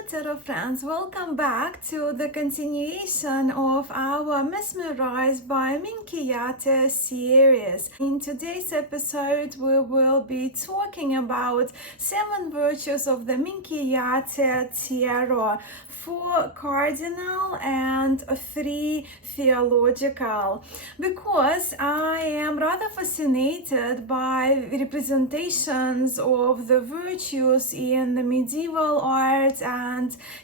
Hello Tarot friends, welcome back to the continuation of our Mesmerized by Minchiate series. In today's episode we will be talking about 7 virtues of the Minchiate Tarot, 4 cardinal and 3 theological, because I am rather fascinated by representations of the virtues in the medieval art and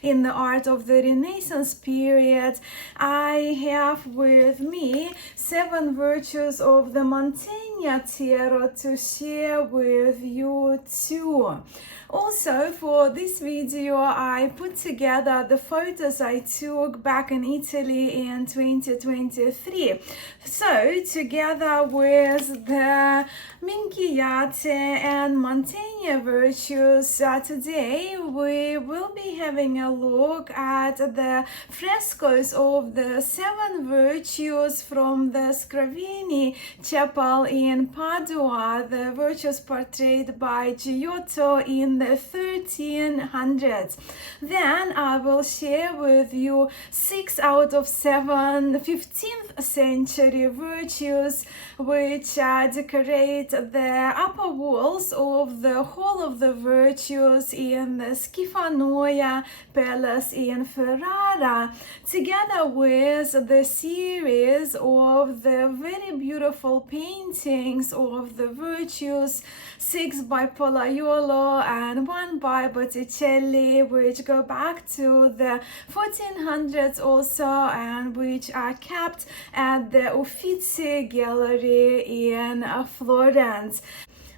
in the art of the Renaissance period. I have with me 7 virtues of the Mantegna Tarot to share with you too. Also, for this video, I put together the photos I took back in Italy in 2023. So, together with the Minchiate and Mantegna virtues, today we will be having a look at the frescoes of the 7 virtues from the Scrovegni chapel in Padua, the virtues portrayed by Giotto in the 1300s. Then I will share with you 6 out of 7 15th century virtues which decorate the upper walls of the Hall of the Virtues in the Schifanoia Palace in Ferrara, together with the series of the very beautiful paintings of the virtues, 6 by Pollaiuolo and 1 by Botticelli, which go back to the 1400s also, and which are kept at the Uffizi Gallery in Florence.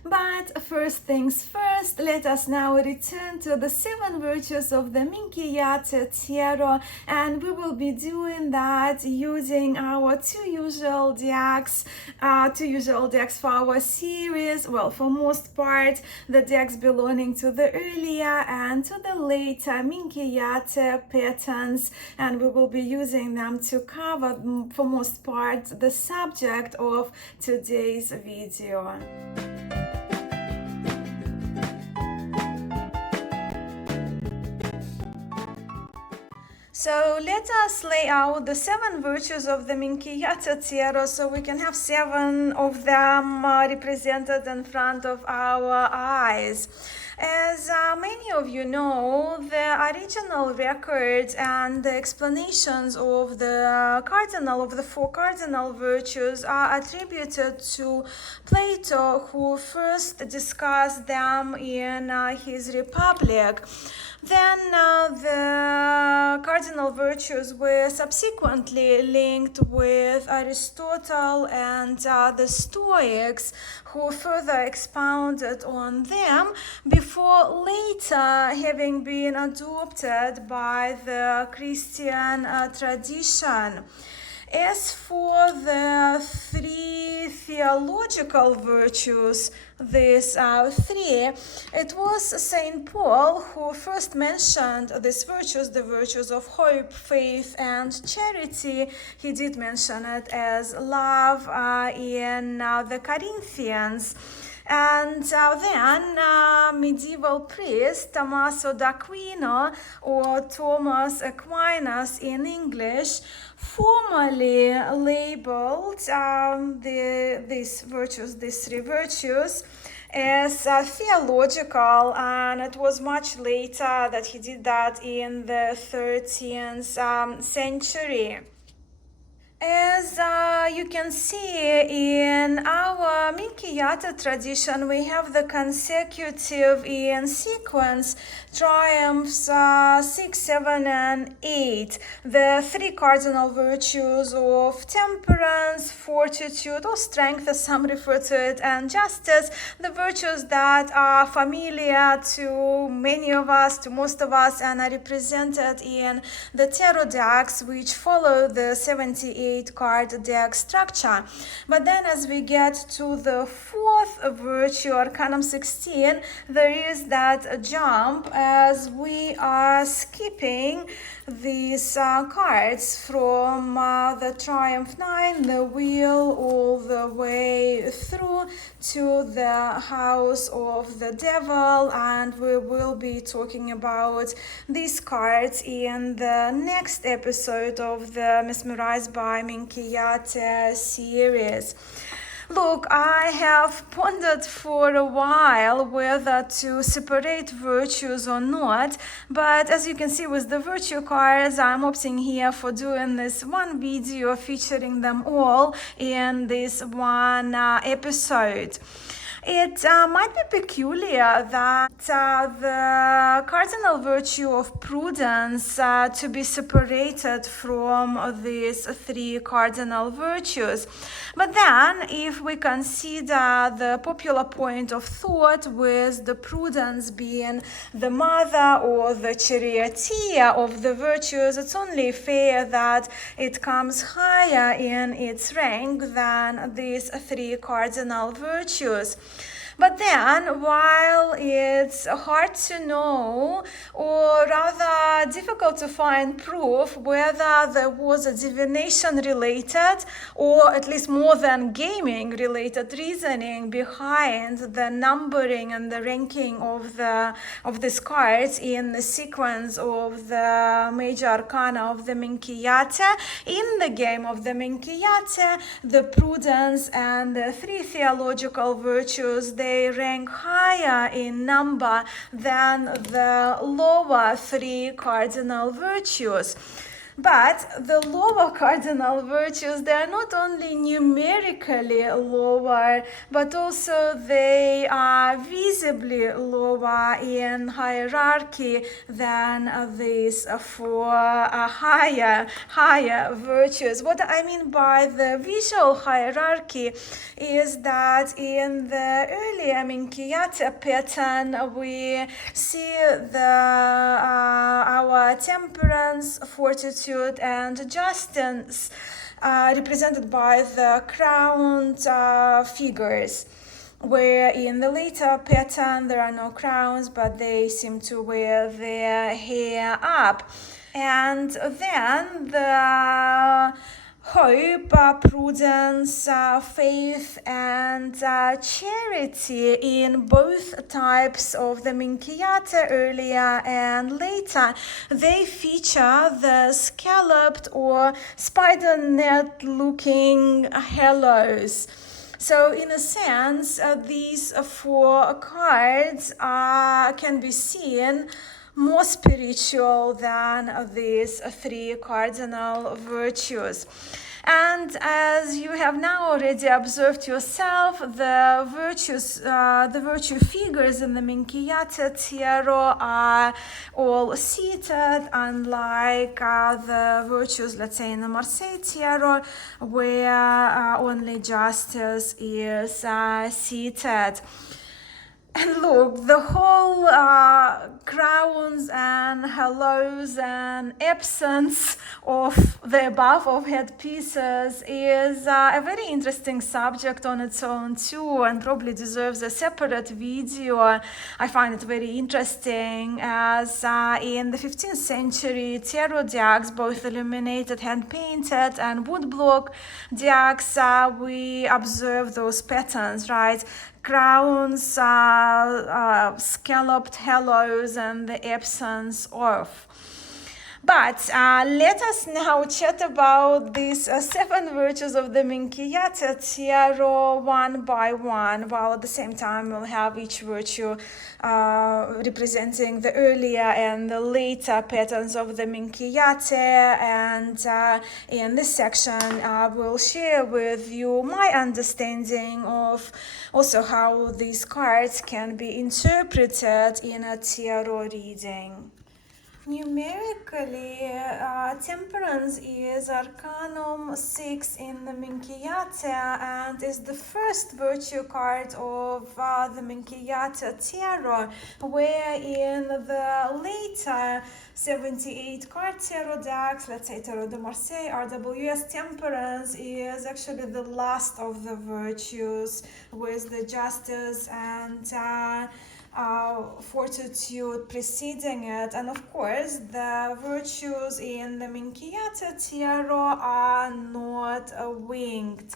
But first things first, let us now return to the 7 virtues of the Minchiate Tarot, and we will be doing that using our two usual decks for our series. Well, for most part, the decks belonging to the earlier and to the later Minchiate patterns, and we will be using them to cover, for most part, the subject of today's video. So let us lay out the 7 virtues of the Minchiate Tarot so we can have 7 of them represented in front of our eyes. As many of you know, the original records and the explanations of the 4 cardinal virtues are attributed to Plato, who first discussed them in his Republic. Then the cardinal virtues were subsequently linked with Aristotle and the Stoics, who further expounded on them before later having been adopted by the Christian tradition. As for the 3 theological virtues, these 3, it was St. Paul who first mentioned these virtues, the virtues of hope, faith, and charity. He did mention it as love in the Corinthians. And then medieval priest Tommaso d'Aquino, or Thomas Aquinas in English, formally labeled these 3 virtues as theological, and it was much later that he did that in the 13th century. As you can see in our Minchiate tradition, we have the consecutive in sequence triumphs 6, 7, and 8, the 3 cardinal virtues of temperance, fortitude, or strength as some refer to it, and justice, the virtues that are familiar to many of us, to most of us, and are represented in the tarot decks which follow the 78 28 card deck structure. But then as we get to the fourth virtue, Arcanum 16, there is that jump as we are skipping these cards from the Triumph 9, the wheel, all the way through to the House of the Devil, and we will be talking about these cards in the next episode of the Mesmerized by Minchiate series. Look, I have pondered for a while whether to separate virtues or not, but as you can see with the virtue cards, I'm opting here for doing this one video featuring them all in this one episode. It might be peculiar that the cardinal virtue of prudence to be separated from these three cardinal virtues. But then, if we consider the popular point of thought with the prudence being the mother or the charioteer of the virtues, it's only fair that it comes higher in its rank than these three cardinal virtues. But then, while it's hard to know, or rather difficult to find proof whether there was a divination related, or at least more than gaming related reasoning behind the numbering and the ranking of these cards in the sequence of the major arcana of the Minchiate, in the game of the Minchiate, the prudence and the three theological virtues, they rank higher in number than the lower three cardinal virtues. But the lower cardinal virtues, they are not only numerically lower, but also they are visibly lower in hierarchy than these four higher virtues. What I mean by the visual hierarchy is that in the earlier Minchiate pattern, we see our temperance, fortitude, and justice represented by the crowned figures, where in the later pattern there are no crowns, but they seem to wear their hair up. And then the hope, prudence, faith, and charity in both types of the Minchiate, earlier and later, they feature the scalloped or spider net looking halos. So in a sense, these four cards can be seen more spiritual than these three cardinal virtues. And as you have now already observed yourself, the virtue figures in the Minchiate Tarot are all seated, unlike the virtues, let's say, in the Marseille Tarot, where only justice is seated. And look, the whole crowns and halos and absence of the above of headpieces is a very interesting subject on its own too, and probably deserves a separate video. I find it very interesting as in the 15th century tarot decks, both illuminated, hand-painted, and woodblock decks, we observe those patterns, right? Crowns, scalloped halos, and the absence of. But let us now chat about these 7 virtues of the Minchiate Tarot one by one, while at the same time we'll have each virtue representing the earlier and the later patterns of the Minchiate. And in this section, I will share with you my understanding of also how these cards can be interpreted in a tarot reading. Numerically, temperance is Arcanum 6 in the Minchiate and is the first virtue card of the Minchiate tarot, where in the later 78 card tarot decks, let's say Tarot de Marseille, RWS, temperance is actually the last of the virtues, with the justice and fortitude preceding it. And of course, the virtues in the Minchiate tarot are not winged.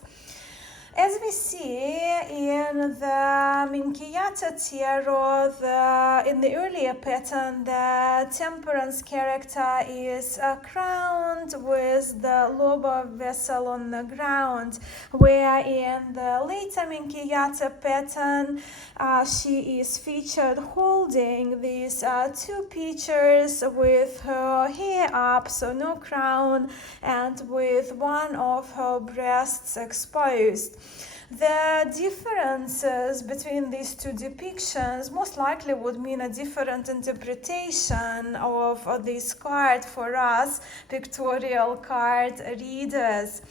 As we see in the Minchiate tarot, in the earlier pattern, the temperance character is crowned with the lower vessel on the ground, where in the later Minchiate pattern, she is featured holding these two pictures with her hair up, so no crown, and with one of her breasts exposed. The differences between these two depictions most likely would mean a different interpretation of this card for us pictorial card readers.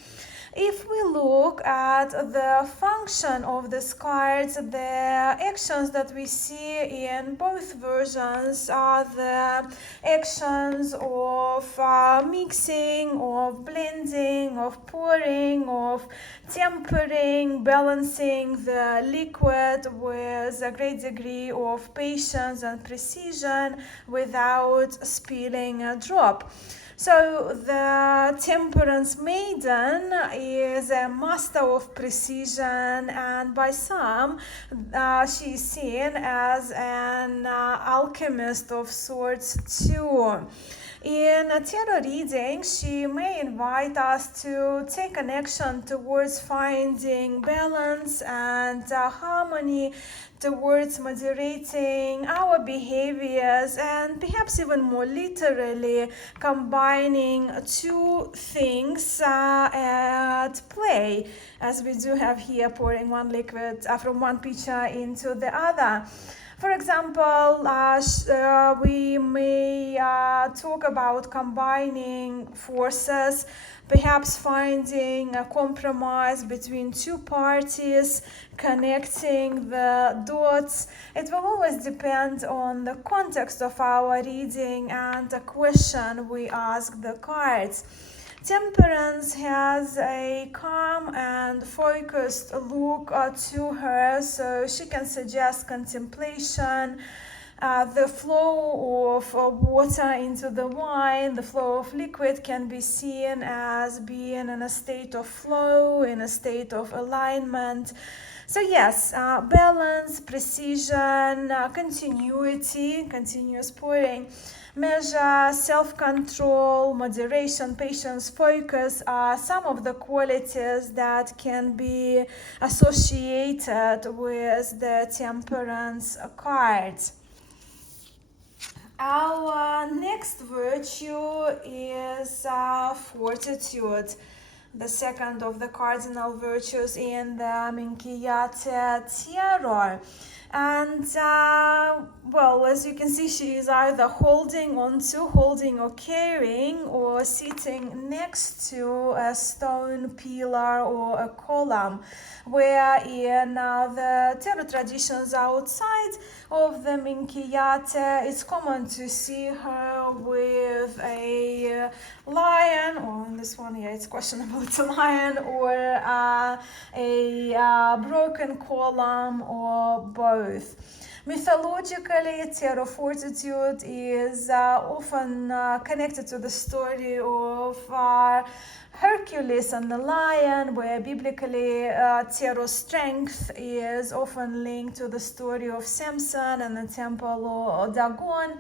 If we look at the function of this card, the actions that we see in both versions are the actions of mixing, of blending, of pouring, of tempering, balancing the liquid with a great degree of patience and precision without spilling a drop. So the temperance maiden is a master of precision, and by some she is seen as an alchemist of sorts too. In a tarot reading, she may invite us to take an action towards finding balance and harmony, towards moderating our behaviors, and perhaps even more literally combining two things at play, as we do have here, pouring one liquid from one pitcher into the other. For example, we may talk about combining forces, perhaps finding a compromise between two parties, connecting the dots. It will always depend on the context of our reading and the question we ask the cards. Temperance has a calm and focused look to her, so she can suggest contemplation. The flow of water into the wine, the flow of liquid can be seen as being in a state of flow, in a state of alignment. So yes, balance, precision, continuity, continuous pouring, measure, self-control, moderation, patience, focus are some of the qualities that can be associated with the temperance cards. Our next virtue is fortitude, the second of the cardinal virtues in the Minchiate tarot. And well, as you can see, she is either holding onto, holding or carrying, or sitting next to a stone pillar or a column, where in the tarot traditions outside of the Minchiate, it's common to see her with a lion, or in this one, yeah, it's questionable, it's a lion, or a broken column, or both. Mythologically, tarot fortitude is often connected to the story of Hercules and the lion, where biblically tarot strength is often linked to the story of Samson and the temple of Dagon.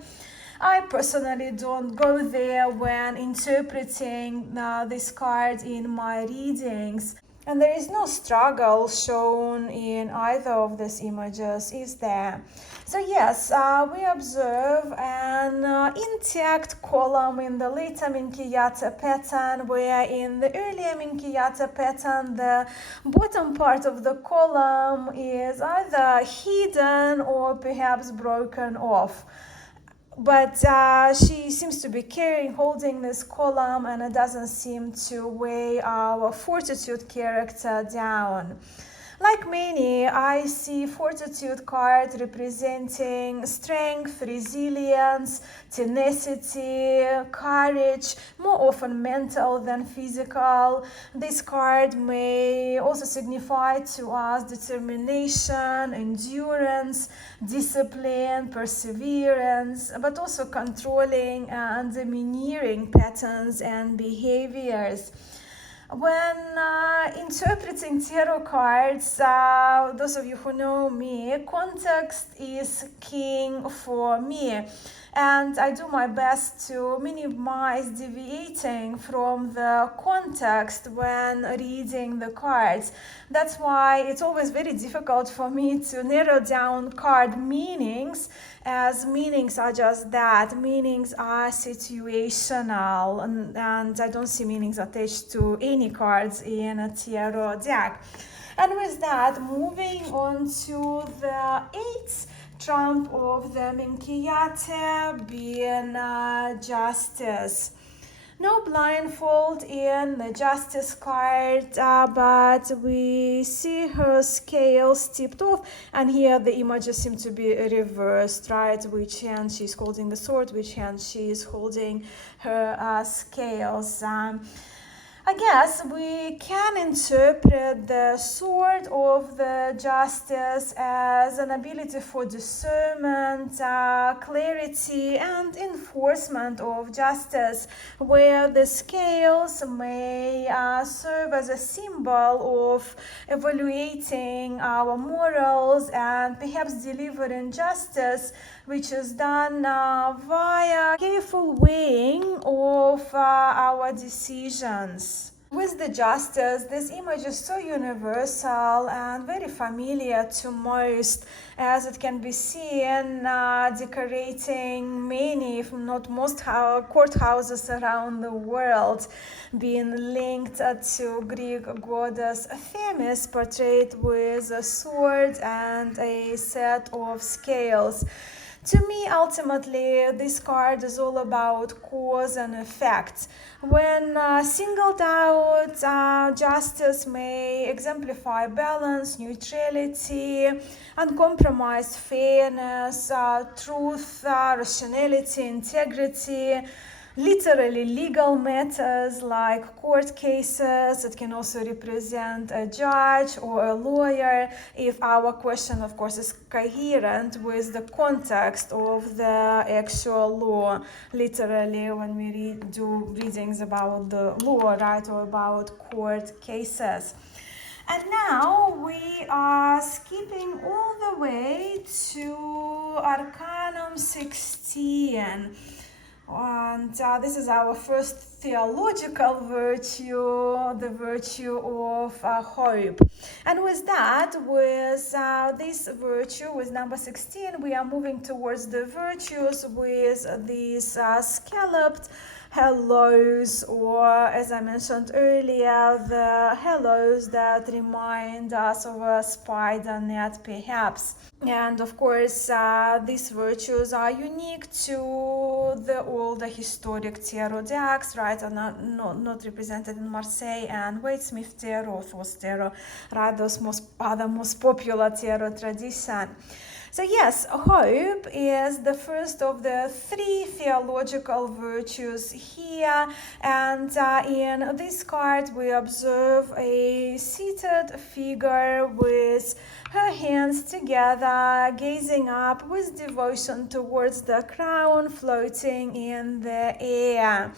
I personally don't go there when interpreting this card in my readings. And there is no struggle shown in either of these images, is there? So yes, we observe an intact column in the later Minchiate pattern, where in the earlier Minchiate pattern, the bottom part of the column is either hidden or perhaps broken off. but she seems to be holding this column, and it doesn't seem to weigh our fortitude character down. Like many, I see Fortitude card representing strength, resilience, tenacity, courage, more often mental than physical. This card may also signify to us determination, endurance, discipline, perseverance, but also controlling and domineering patterns and behaviors. When interpreting tarot cards, those of you who know me, context is king for me. And I do my best to minimize deviating from the context when reading the cards. That's why it's always very difficult for me to narrow down card meanings, as meanings are just that. Meanings are situational, and I don't see meanings attached to any cards in a tarot deck. And with that, moving on to the eighth trump of the Minchiate, being Justice. No blindfold in the Justice card, but we see her scales tipped off, and here the images seem to be reversed, right? Which hand she's holding the sword, which hand she is holding her scales. I guess we can interpret the sword of the Justice as an ability for discernment, clarity, and enforcement of justice, where the scales may serve as a symbol of evaluating our morals and perhaps delivering justice, which is done via careful weighing of our decisions. With the Justice, this image is so universal and very familiar to most, as it can be seen decorating many, if not most, courthouses around the world, being linked to Greek goddess Themis, portrayed with a sword and a set of scales. To me, ultimately, this card is all about cause and effect. When singled out, Justice may exemplify balance, neutrality, uncompromised fairness, truth, rationality, integrity, literally legal matters like court cases. It can also represent a judge or a lawyer if our question, of course, is coherent with the context of the actual law. Literally, when we do readings about the law, right, or about court cases. And now we are skipping all the way to Arcanum 16. And this is our first theological virtue, the virtue of hope. And with that, with this virtue, with number 16, we are moving towards the virtues with these scalloped halos, or as I mentioned earlier, the halos that remind us of a spider net, perhaps. And of course, these virtues are unique to the older historic tarot decks, right? Are not represented in Marseille and Waite-Smith tarot, Thoth tarot, right? Those most popular tarot tradition. So yes, hope is the first of the three theological virtues here, and in this card we observe a seated figure with her hands together, gazing up with devotion towards the crown floating in the air.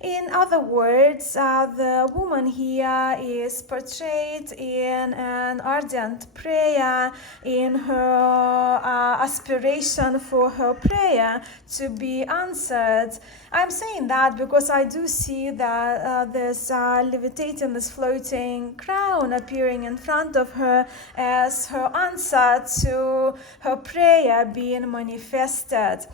In other words, the woman here is portrayed in an ardent prayer, in her aspiration for her prayer to be answered. I'm saying that because I do see that this levitating, this floating crown appearing in front of her as her answer to her prayer being manifested.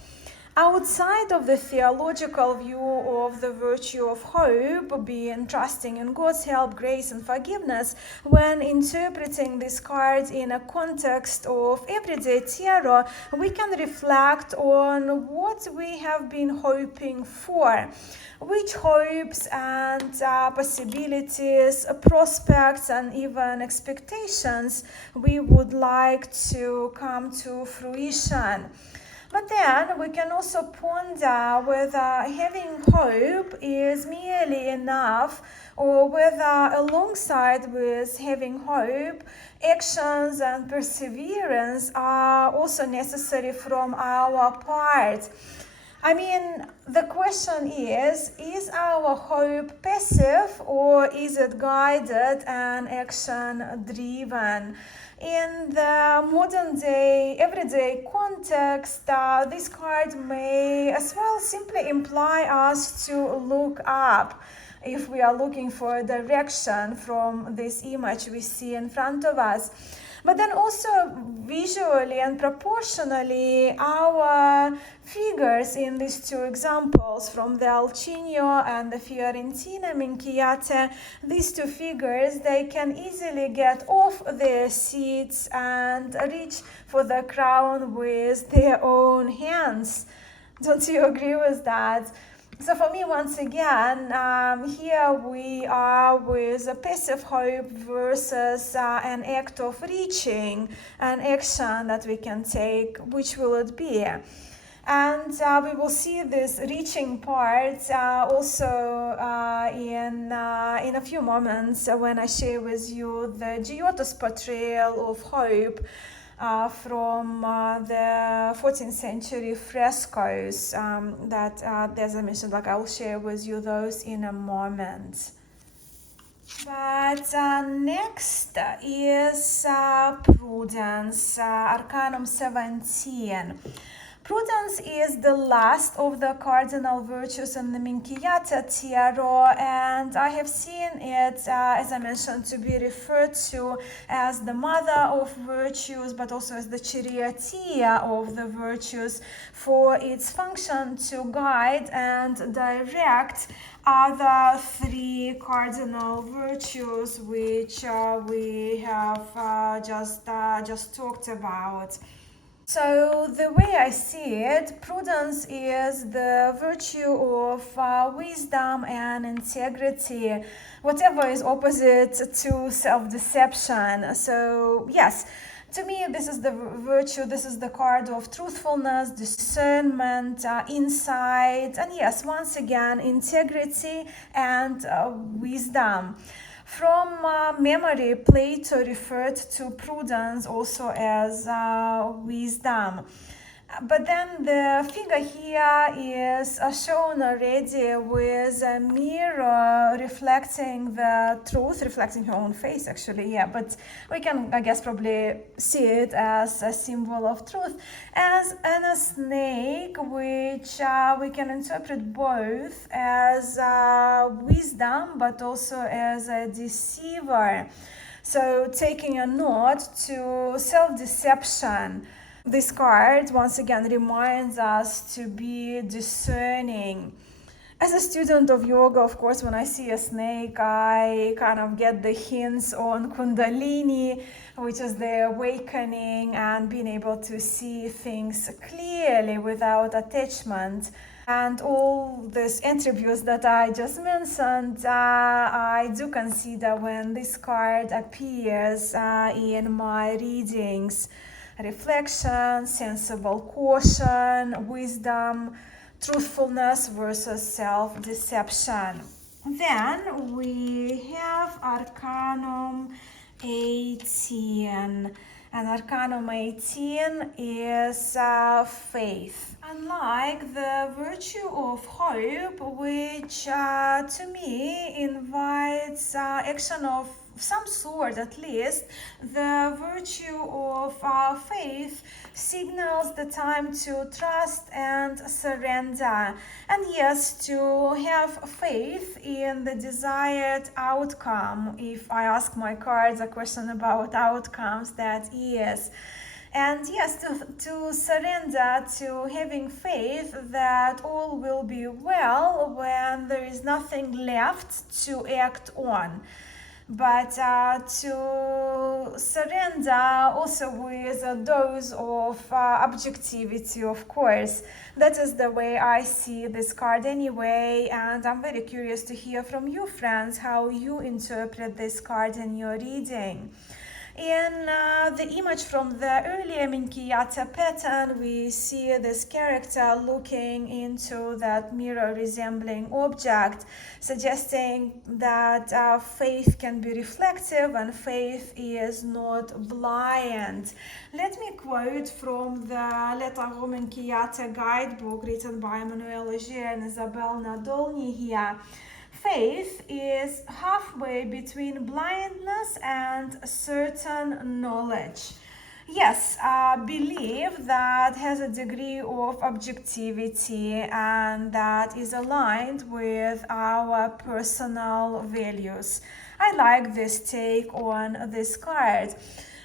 Outside of the theological view of the virtue of hope, being trusting in God's help, grace, and forgiveness, when interpreting this card in a context of everyday tarot, we can reflect on what we have been hoping for, which hopes and possibilities, prospects, and even expectations we would like to come to fruition. But then we can also ponder whether having hope is merely enough, or whether alongside with having hope, actions and perseverance are also necessary from our part. I mean, the question is our hope passive, or is it guided and action driven? In the modern day, everyday context, this card may as well simply imply us to look up if we are looking for direction from this image we see in front of us. But then also visually and proportionally, our figures in these two examples from the Alcigno and the Fiorentina Minchiate, these two figures, they can easily get off their seats and reach for the crown with their own hands. Don't you agree with that? So for me, once again, here we are with a passive hope versus an act of reaching, an action that we can take. Which will it be? And we will see this reaching part also in a few moments when I share with you the Giotto's portrayal of hope from the 14th century frescoes that, as I mentioned, I will share with you those in a moment. But next is Prudence, Arcanum 17. Prudence is the last of the cardinal virtues in the Minchiate tarot, and I have seen it, as I mentioned, to be referred to as the mother of virtues, but also as the charioteer of the virtues, for its function to guide and direct other three cardinal virtues which we have just talked about. So the way I see it, prudence is the virtue of wisdom and integrity, whatever is opposite to self-deception. So yes, to me this is the virtue, this is the card of truthfulness, discernment, insight, and yes, once again, integrity and wisdom. From memory, Plato referred to prudence also as wisdom. But then the figure here is shown already with a mirror reflecting the truth, reflecting her own face actually, yeah, but we can, I guess, probably see it as a symbol of truth, as in a snake, which we can interpret both as wisdom but also as a deceiver. So taking a nod to self-deception. This card once again reminds us to be discerning. As a student of yoga, of course, when I see a snake, I kind of get the hints on Kundalini, which is the awakening and being able to see things clearly without attachment. And all these attributes that I just mentioned, I do consider when this card appears in my readings. Reflection, sensible caution, wisdom, truthfulness versus self-deception. Then we have Arcanum 18. And Arcanum 18 is faith. Unlike the virtue of hope, which to me invites action of some sort, at least, the virtue of faith signals the time to trust and surrender. And yes, to have faith in the desired outcome. If I ask my cards a question about outcomes, that is. And yes, to surrender to having faith that all will be well when there is nothing left to act on. But to surrender also with a dose of objectivity, of course. That is the way I see this card anyway, and I'm very curious to hear from you, friends, how you interpret this card in your reading. In the image from the earlier Minchiate pattern, we see this character looking into that mirror resembling object, suggesting that faith can be reflective and faith is not blind. Let me quote from the Lettre Minchiate guidebook written by Emmanuel Auger and Isabelle Nadolny here. Faith is halfway between blindness and certain knowledge. Yes, belief that has a degree of objectivity and that is aligned with our personal values. I like this take on this card.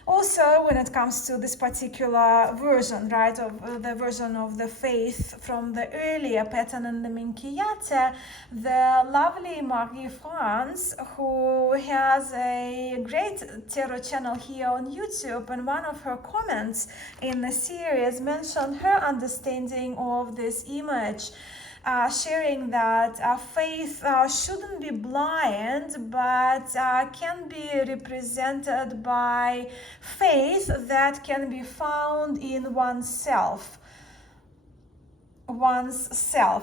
Also, when it comes to this particular version, right, of the version of the faith from the earlier pattern in the Minchiate, the lovely Marie-France, who has a great tarot channel here on YouTube, and one of her comments in the series mentioned her understanding of this image. Sharing that faith shouldn't be blind, but can be represented by faith that can be found in oneself,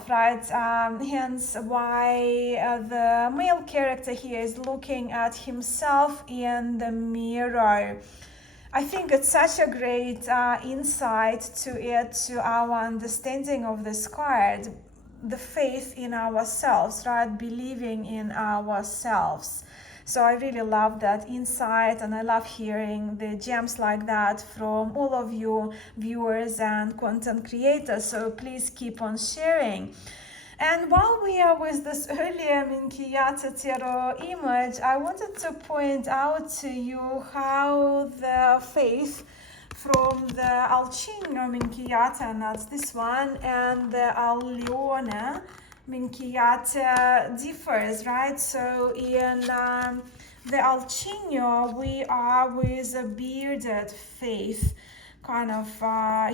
right? Hence why the male character here is looking at himself in the mirror. I think it's such a great insight to add to our understanding of this card. The faith in ourselves, right? Believing in ourselves. So I really love that insight, and I love hearing the gems like that from all of you viewers and content creators. So please keep on sharing. And while we are with this earlier Minchiate tarot image, I wanted to point out to you how the faith from the Alcigno Minchiate, and that's this one, and the Al Minchiate differs, right? So in the Alcigno, we are with a bearded faith, kind of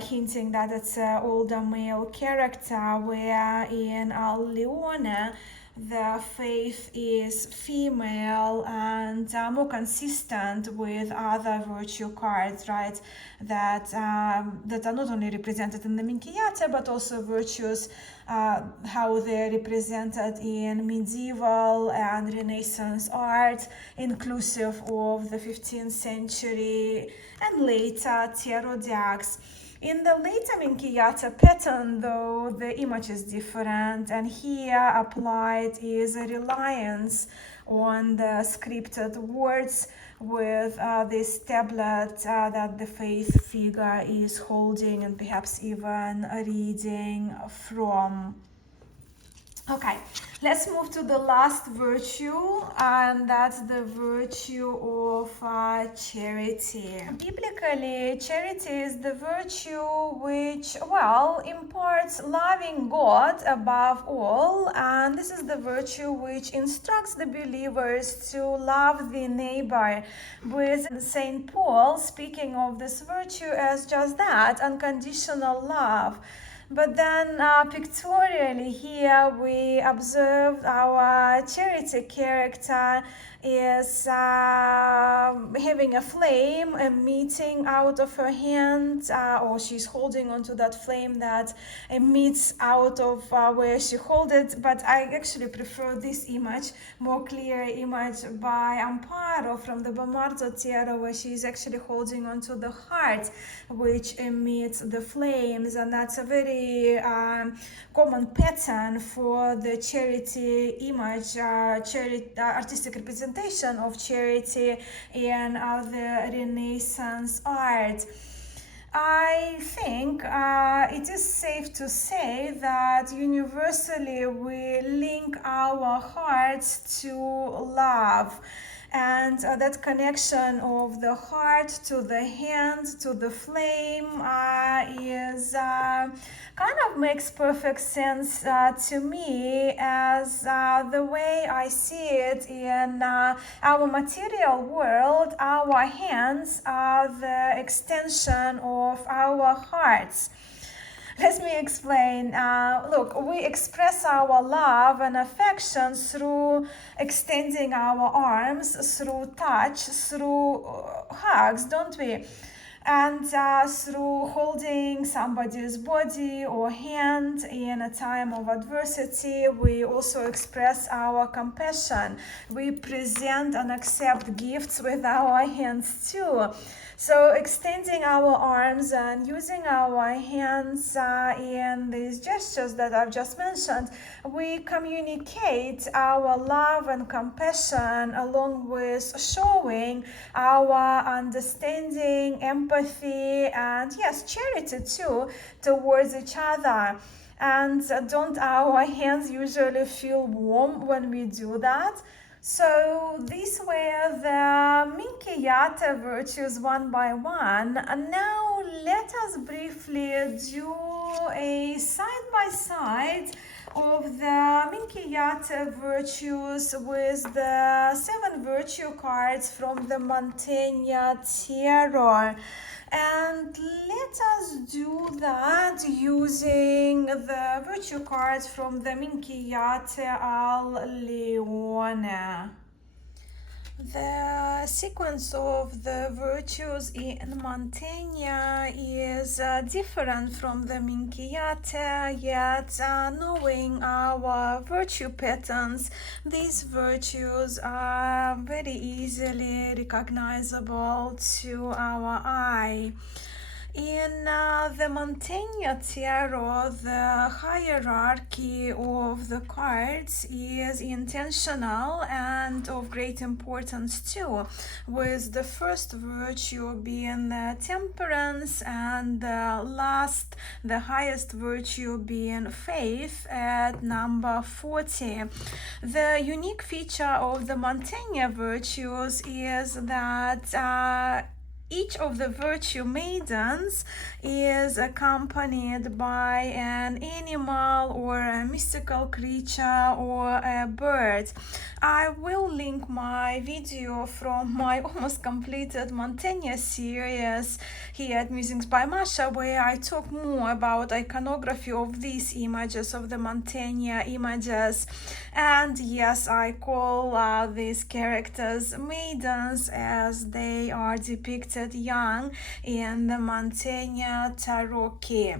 hinting that it's an older male character, where in Al Leone, the faith is female and more consistent with other virtue cards, right? That are not only represented in the Minchiate, but also virtues, how they're represented in medieval and Renaissance art, inclusive of the 15th century and later tarot decks. In the later Minchiate pattern, though, the image is different, and here applied is a reliance on the scripted words with this tablet that the faith figure is holding and perhaps even reading from. Okay, let's move to the last virtue, and that's the virtue of charity. Biblically, charity is the virtue which, well, imparts loving God above all, and this is the virtue which instructs the believers to love the neighbor, with St. Paul speaking of this virtue as just that, unconditional love. But then pictorially here we observe our charity character is having a flame emitting out of her hand, or she's holding onto that flame that emits out of where she holds it. But I actually prefer this image, more clear image by Amparo from the Bamarzo Tarot, where she's actually holding onto the heart which emits the flames, and that's a very common pattern for the charity image, artistic representation of charity in the Renaissance art. I think it is safe to say that universally we link our hearts to love. And that connection of the heart to the hand to the flame is kind of makes perfect sense to me, as the way I see it in our material world. Our hands are the extension of our hearts. Let me explain. Look, we express our love and affection through extending our arms, through touch, through hugs, don't we? And through holding somebody's body or hand in a time of adversity. We also express our compassion. We present and accept gifts with our hands too. So extending our arms and using our hands in these gestures that I've just mentioned, we communicate our love and compassion, along with showing our understanding, empathy, and yes, charity too towards each other. And don't our hands usually feel warm when we do that? So these were the Minchiate virtues one by one. And now let us briefly do a side-by-side of the Minchiate virtues with the 7 virtue cards from the Mantegna Tarot. And let us do that using the virtue cards from the Minchiate al Leone. The sequence of the virtues in Mantegna is different from the Minchiate, yet knowing our virtue patterns, these virtues are very easily recognizable to our eye. In the Mantegna Tarot, the hierarchy of the cards is intentional and of great importance too, with the first virtue being the temperance and the last, the highest virtue, being faith at number 40. The unique feature of the Mantegna virtues is that each of the virtue maidens is accompanied by an animal or a mystical creature or a bird. I will link my video from my almost completed Mantegna series here at Musings by Masha, where I talk more about iconography of these images, of the Mantegna images. And yes, I call these characters maidens, as they are depicted young in the Mantegna Tarot key.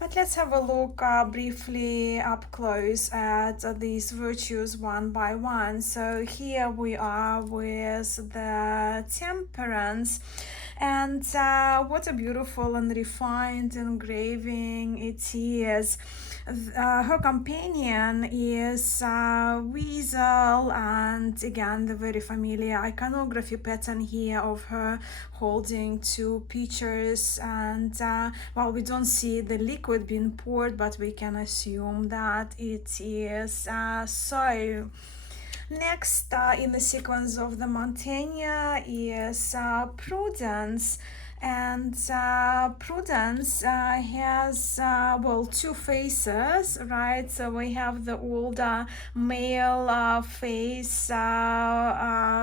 But let's have a look briefly up close at these virtues one by one. So here we are with the temperance. And what a beautiful and refined engraving it is. Her companion is Weasel, and again the very familiar iconography pattern here of her holding 2 pitchers, and well, we don't see the liquid being poured, but we can assume that it is so. Next in the sequence of the Mantegna is Prudence. And Prudence has, well, 2 faces, right? So we have the older male face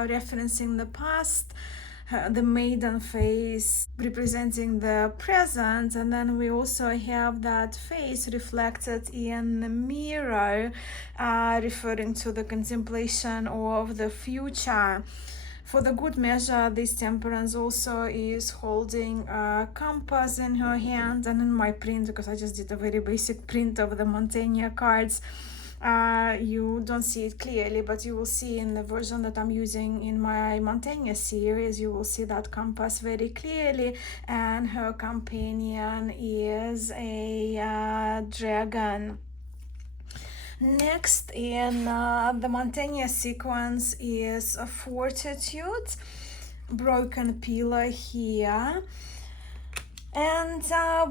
referencing the past, the maiden face representing the present, and then we also have that face reflected in the mirror, referring to the contemplation of the future. For the good measure, this temperance also is holding a compass in her hand, and in my print, because I just did a very basic print of the Mantegna cards, you don't see it clearly, but you will see in the version that I'm using in my Mantegna series, you will see that compass very clearly, and her companion is a dragon. Next in the Mantegna sequence is a Fortitude, broken pillar here. And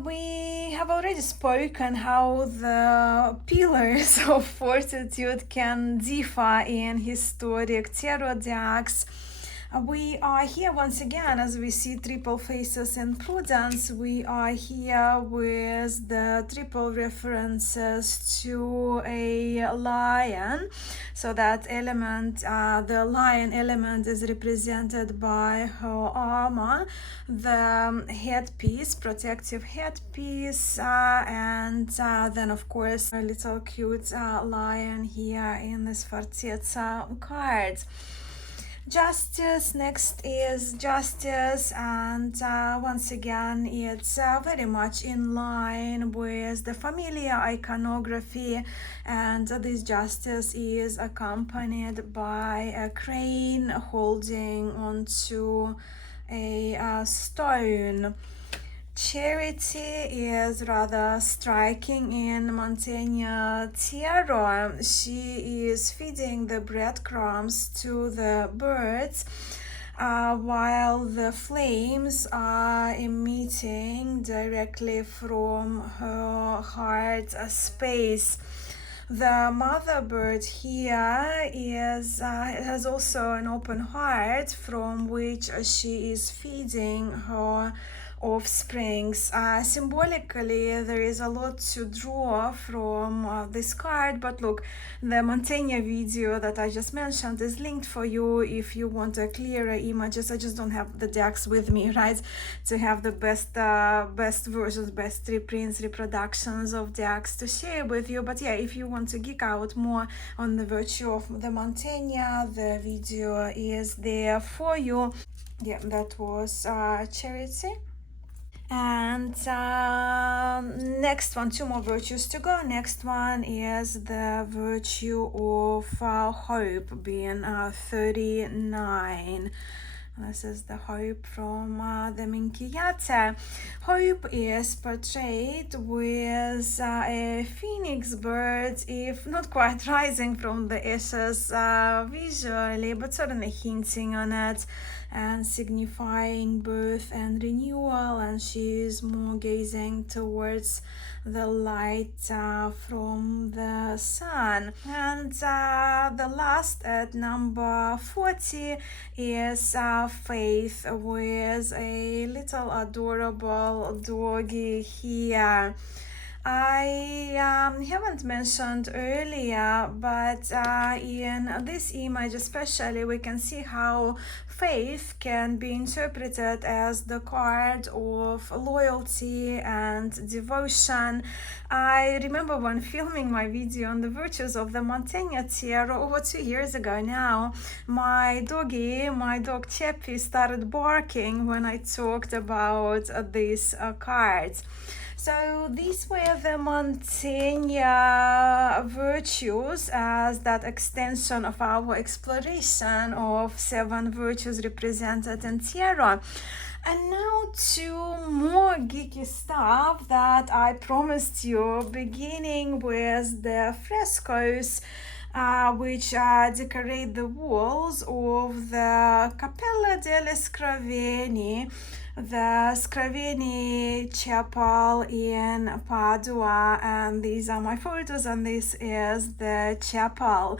we have already spoken how the pillars of Fortitude can differ in historic tarot decks. We are here once again, as we see triple faces in Prudence. We are here with the triple references to a lion. So that element, the lion element, is represented by her armor, the headpiece, protective headpiece, and then of course a little cute lion here in this Fortezza card. Justice, next is Justice, and once again it's very much in line with the familiar iconography, and this Justice is accompanied by a crane holding onto a stone. Charity is rather striking in Mantegna Tiero. She is feeding the breadcrumbs to the birds while the flames are emitting directly from her heart space. The mother bird here has also an open heart from which she is feeding her offsprings. Symbolically, there is a lot to draw from this card, but look, the Mantegna video that I just mentioned is linked for you if you want a clearer images. I just don't have the decks with me, right, to have the best versions, best reprints, reproductions of decks to share with you. But yeah, if you want to geek out more on the virtue of the Mantegna, the video is there for you. Yeah, that was Charity. And next one, two more virtues to go. Next one is the virtue of hope, being 39. This is the hope from the Minchiate. Hope is portrayed with a phoenix bird, if not quite rising from the ashes visually, but certainly hinting on it and signifying birth and renewal, and she is more gazing towards the light from the sun. And the last at number 40 is Faith, with a little adorable doggy here. I haven't mentioned earlier, but in this image especially, we can see how faith can be interpreted as the card of loyalty and devotion. I remember when filming my video on the virtues of the Mantegna Tiero over 2 years ago now, my dog Cheppy, started barking when I talked about these cards. So these were the Mantegna virtues as that extension of our exploration of 7 virtues represented in Tiero. And now to more geeky stuff that I promised you, beginning with the frescoes, which decorate the walls of the Cappella delle Scraveni, the Scraveni chapel in Padua. And these are my photos, and this is the chapel.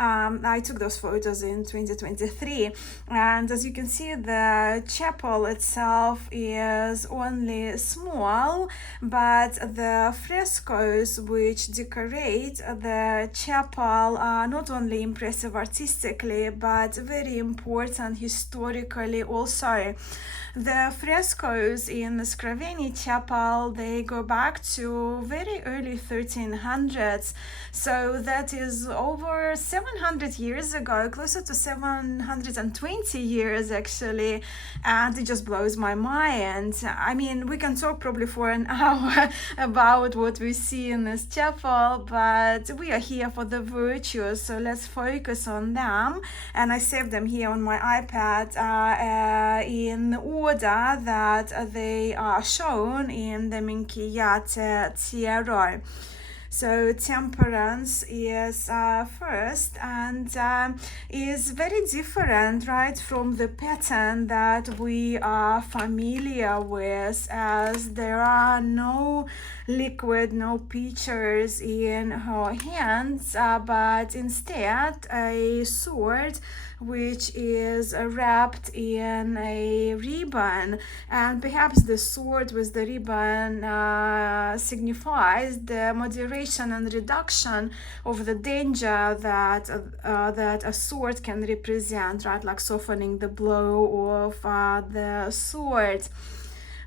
I took those photos in 2023, and as you can see, the chapel itself is only small, but the frescoes which decorate the chapel are not only impressive artistically, but very important historically also. The frescoes in the Scraveni chapel, they go back to very early 1300s, so that is over 700 years ago, closer to 720 years actually, and it just blows my mind. I mean, we can talk probably for an hour about what we see in this chapel, but we are here for the virtues, so let's focus on them. And I saved them here on my iPad in order that they are shown in the Minchiate Tiero. So Temperance is first, and is very different, right, from the pattern that we are familiar with, as there are no liquid, no pictures in her hands, but instead a sword which is wrapped in a ribbon, and perhaps the sword with the ribbon signifies the moderation and reduction of the danger that a sword can represent, right? Like softening the blow of the sword.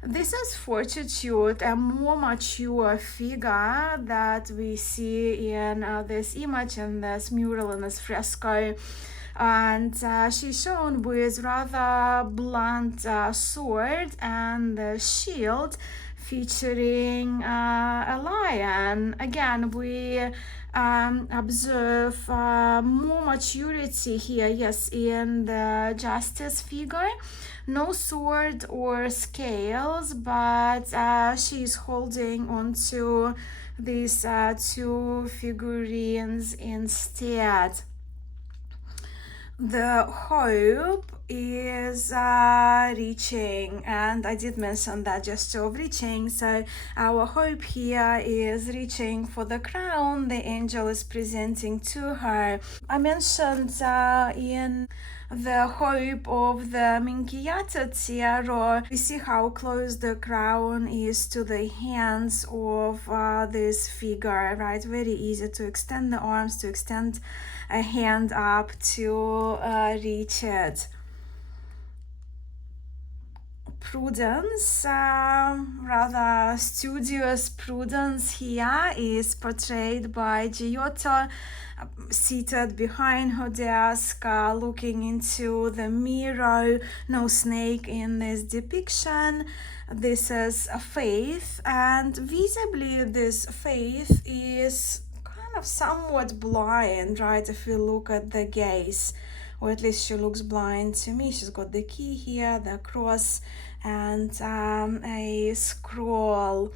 This is Fortitude, a more mature figure that we see in this image, in this mural, in this fresco. And she's shown with rather blunt sword and the shield featuring a lion. Again, we observe more maturity here, yes, in the justice figure. No sword or scales, but she's holding onto these two figurines instead. The hope is reaching, and I did mention that gesture of reaching. So our hope here is reaching for the crown the angel is presenting to her. I mentioned in the hope of the Minchiate tiara, we see how close the crown is to the hands of this figure, right? Very easy to extend the arms, to extend a hand up to reach it. Prudence, rather studious Prudence here, is portrayed by Giotto, seated behind her desk, looking into the mirror. No snake in this depiction. This is a faith, and visibly this faith is kind of somewhat blind, right? If you look at the gaze, or at least she looks blind to me. She's got the key here, the cross, and a scroll.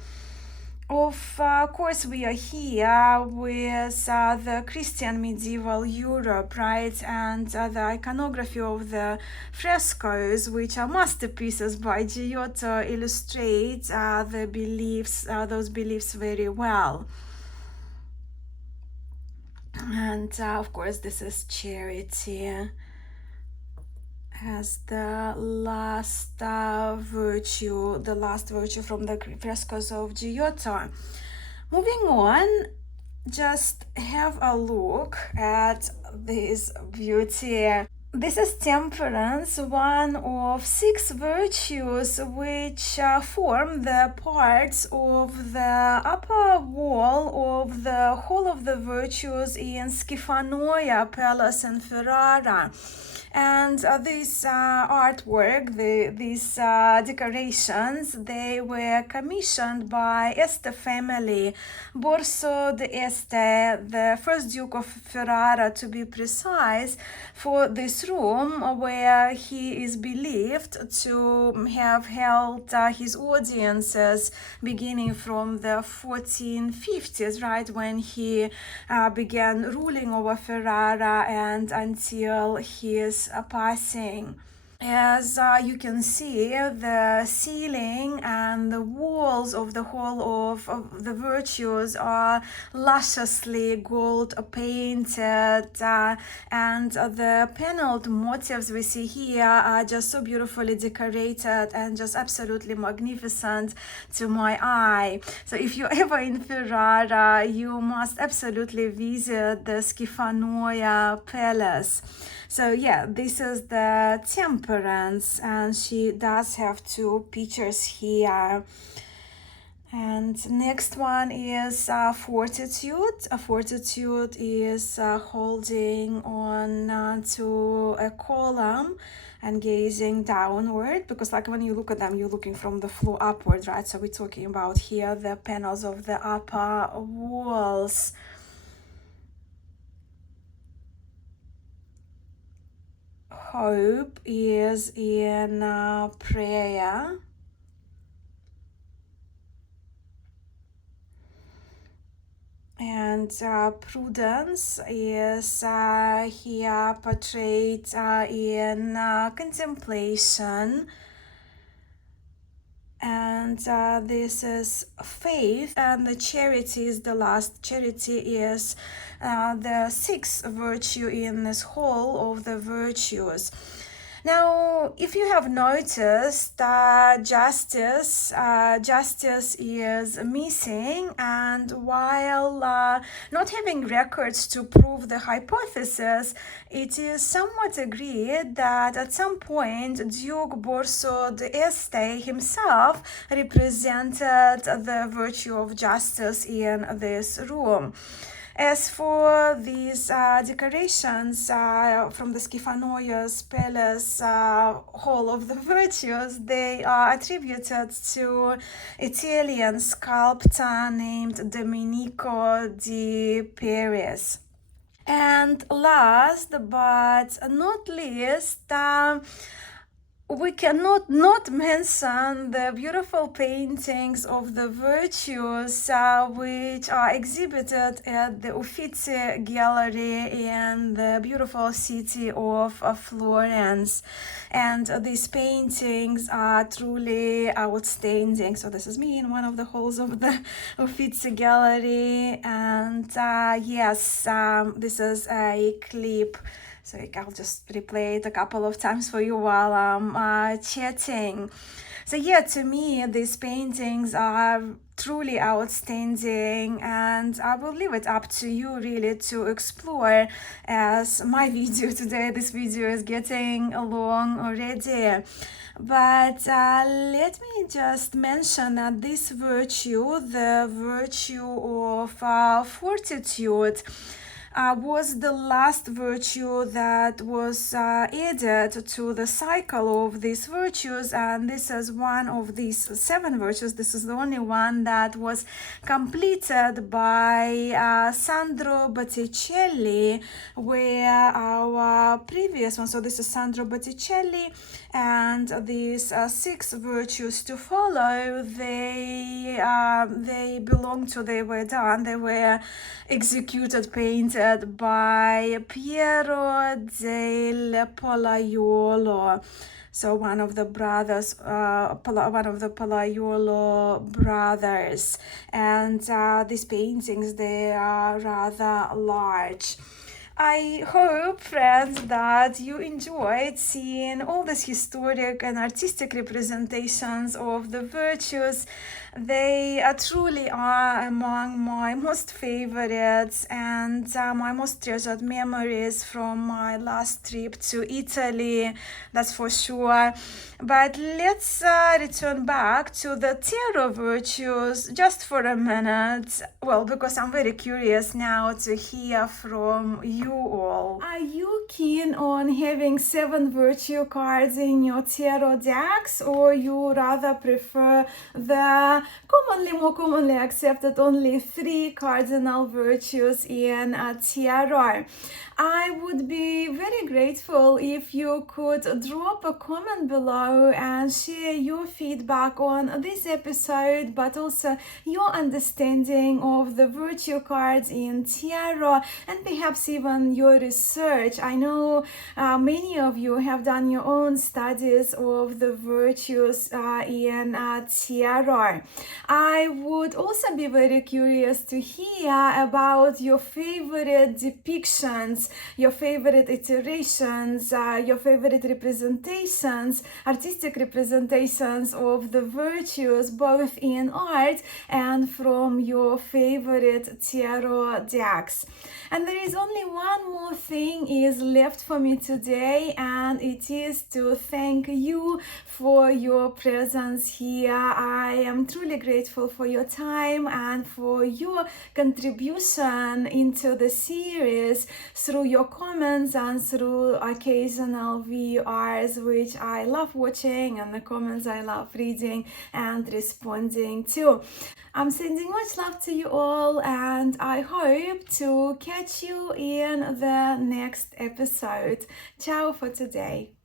Of course, we are here with the Christian medieval Europe, right? And the iconography of the frescoes, which are masterpieces by Giotto, illustrate the beliefs, those beliefs very well. And of course, this is charity as the last virtue, from the frescoes of Giotto. Moving on, just have a look at this beauty. This is Temperance, one of 6 virtues which form the parts of the upper wall of the Hall of the Virtues in Schifanoia Palace in Ferrara. And this artwork, these decorations, they were commissioned by Este family, Borso d'Este, the first Duke of Ferrara to be precise, for this room where he is believed to have held his audiences beginning from the 1450s, right, when he began ruling over Ferrara and until his passing. As you can see, the ceiling and the walls of the Hall of the Virtues are lusciously gold painted, and the paneled motifs we see here are just so beautifully decorated and just absolutely magnificent to my eye. So if you're ever in Ferrara, you must absolutely visit the Schifanoia Palace. So yeah, this is the Temperance, and she does have 2 pictures here. And next one is Fortitude. Fortitude is holding on to a column and gazing downward, because like when you look at them, you're looking from the floor upward, right? So we're talking about here the panels of the upper walls. Hope is in prayer. And Prudence is here portrayed in contemplation. and this is faith, and the charity is the last. Charity is the sixth virtue in this whole of the virtues. Now, if you have noticed, justice is missing, and while not having records to prove the hypothesis, it is somewhat agreed that at some point Duke Borso d'Este himself represented the virtue of justice in this room. As for these decorations from the Schifanoia's palace hall of the virtues, they are attributed to Italian sculptor named Domenico di Paris. And last but not least, we cannot not mention the beautiful paintings of the virtues which are exhibited at the Uffizi Gallery in the beautiful city of Florence. And these paintings are truly outstanding. So this is me in one of the halls of the Uffizi Gallery. And yes, this is a clip. So I'll just replay it a couple of times for you while I'm chatting. So yeah, to me, these paintings are truly outstanding, and I will leave it up to you really to explore, as my video today, this video is getting long already. But let me just mention that this virtue, the virtue of fortitude, was the last virtue that was added to the cycle of these virtues, and this is one of these seven virtues. This is the only one that was completed by Sandro Botticelli, where our previous one, so this is Sandro Botticelli, and these six virtues to follow, they were executed, painted by Piero del Pollaiuolo. So one of the brothers, one of the Pollaiuolo brothers, and these paintings, they are rather large. I hope, friends, that you enjoyed seeing all these historic and artistic representations of the virtues. They truly are among my most favorites and my most treasured memories from my last trip to Italy, that's for sure. But let's return back to the Tarot virtues just for a minute. Well, because I'm very curious now to hear from you all. Are you keen on having 7 virtue cards in your tarot decks, or you rather prefer the more commonly accepted only 3 cardinal virtues in a tarot? I would be very grateful if you could drop a comment below and share your feedback on this episode, but also your understanding of the virtue cards in tarot, and perhaps even your research. I know many of you have done your own studies of the virtues in tarot. I would also be very curious to hear about your favorite depictions, your favorite iterations, your favorite representations, artistic representations of the virtues, both in art and from your favorite tarot decks. And there is only one more thing is left for me today, and it is to thank you for your presence here. I am truly grateful for your time and for your contribution into the series through your comments and through occasional VRs, which I love watching, and the comments I love reading and responding to. I'm sending much love to you all, and I hope to catch you in the next episode. Ciao for today.